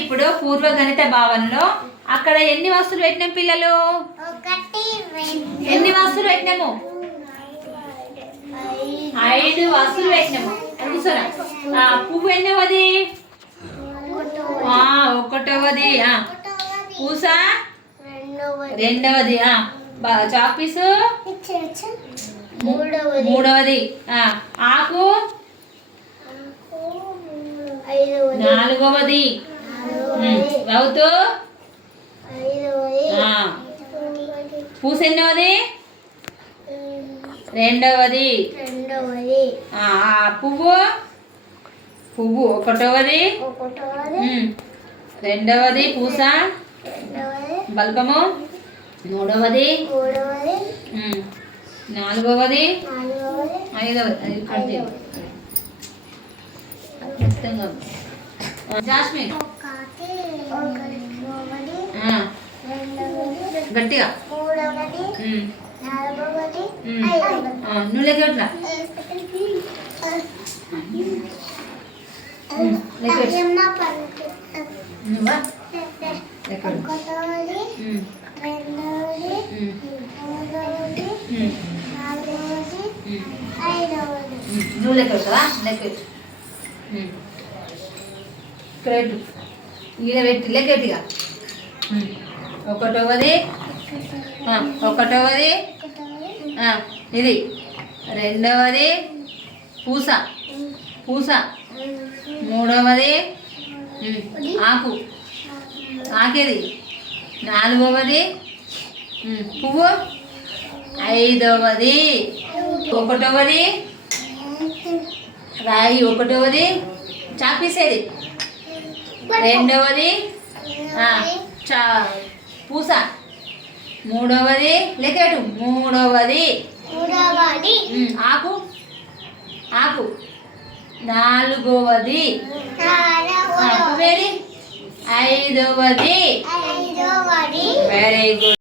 ఇప్పుడు పూర్వ గణిత భావనలో అక్కడ ఎన్ని వస్తువులు పెట్టినాం పిల్లలు? ఎన్ని వస్తువులు పెట్టినాము? 5 వస్తువులు పెట్టినాము. చూసారా? పువ్వు ఎన్నవది? 1వది. పూస 2వది. చాక్ పీసు 3వది. ఆకు 4వది. రౌతు పూస ఎన్నవది? 2వది. పువ్వు 1వది. 2వది పూస. బల్బము 3వది. 4వది. 5వది. జాస్మిన్ గట్టిగా నువ్వు లెక్కట్లా నువ్వు లెక్కడుతావా? లెక్క పెట్టు. ఈడ పెట్టి లెక్కటిగా 1వది. 1వది. ఇది 2వది పూస. 3వది ఆకు. ఆకేది 4వది. పువ్వు 5వది. 1వది రాయి. 1వది చాపీసేది. 2వది పూస. 3వది లెక్కటు. 3వది ఆకు. 4వది పువ్వేది. 5వది. Very good.